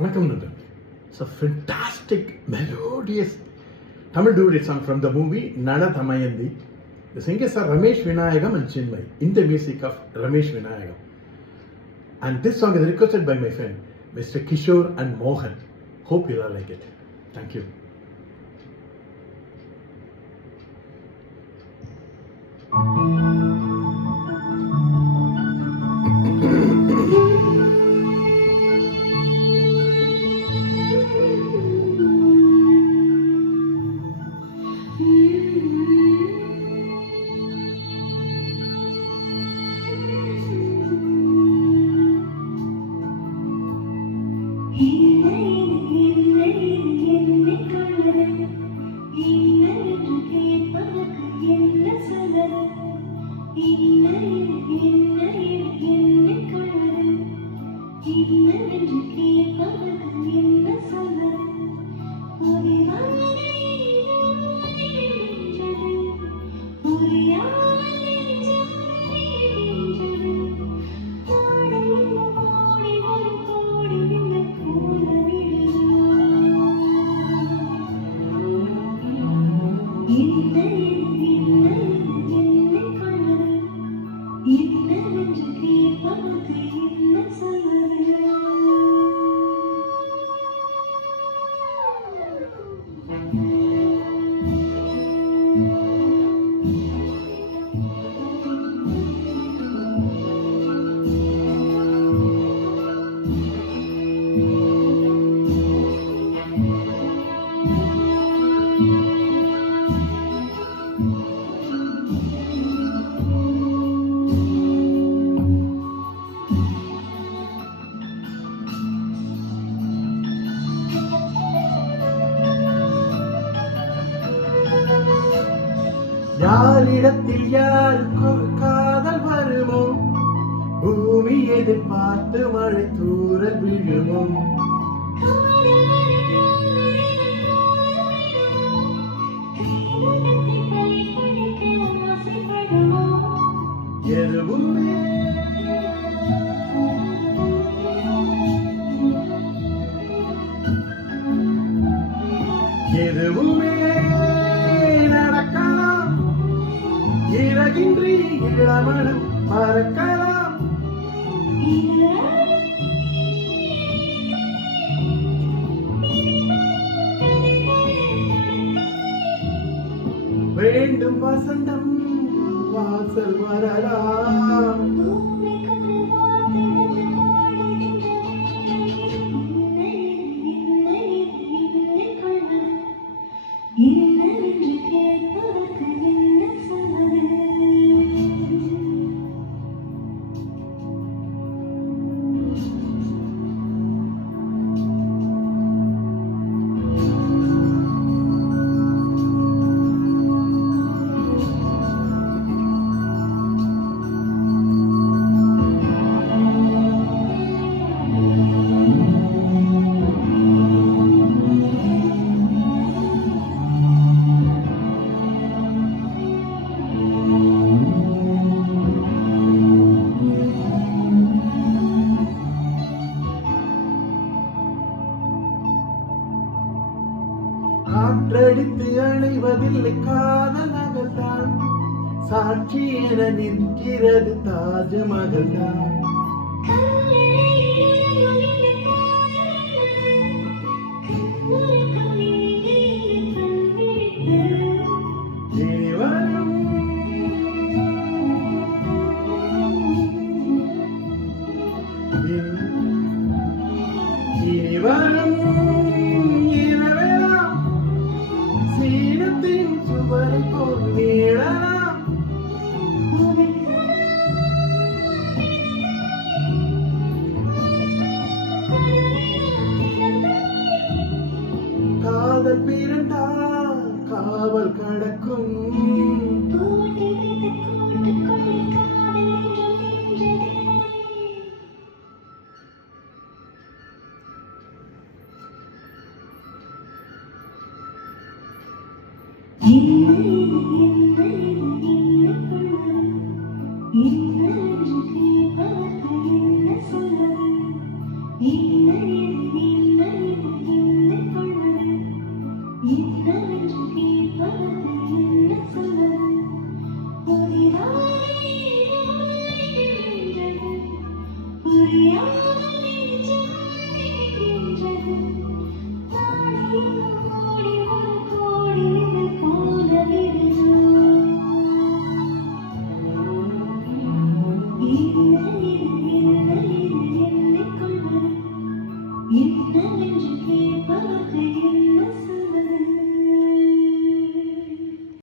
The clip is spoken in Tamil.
வணக்கம் நண்பன். It's a fantastic, melodious Tamil duet song from the movie Nala Damayanti. The singers are Ramesh Vinayagam and Chinmay in the music of Ramesh Vinayagam. And this song is requested by my friend Mr. Kishore and Mohan. Hope you all like it. Thank you. யாரிடத்தில் யாருக்கு ஒரு காதல் வருமோ, பூமி எதிர்பார்த்து மழை தூறல் விழுமோ, எதுவுமே எதுவுமே நடக்கலாம், இறகின்றி இளமனம் மறக்கலாம். வேண்டும் வசந்தம் வாசல் வரலாம். காற்றடித்து அணைவதில்லை காதல் நகல்தான், சாட்சி என நிற்கிறது தாஜ்மஹல் தான். இனி வரும் இனி வரும் சீனத்தின் சுவரை போல் நீளலாம். காதல் பிறந்தால் காவல் கடக்கும். You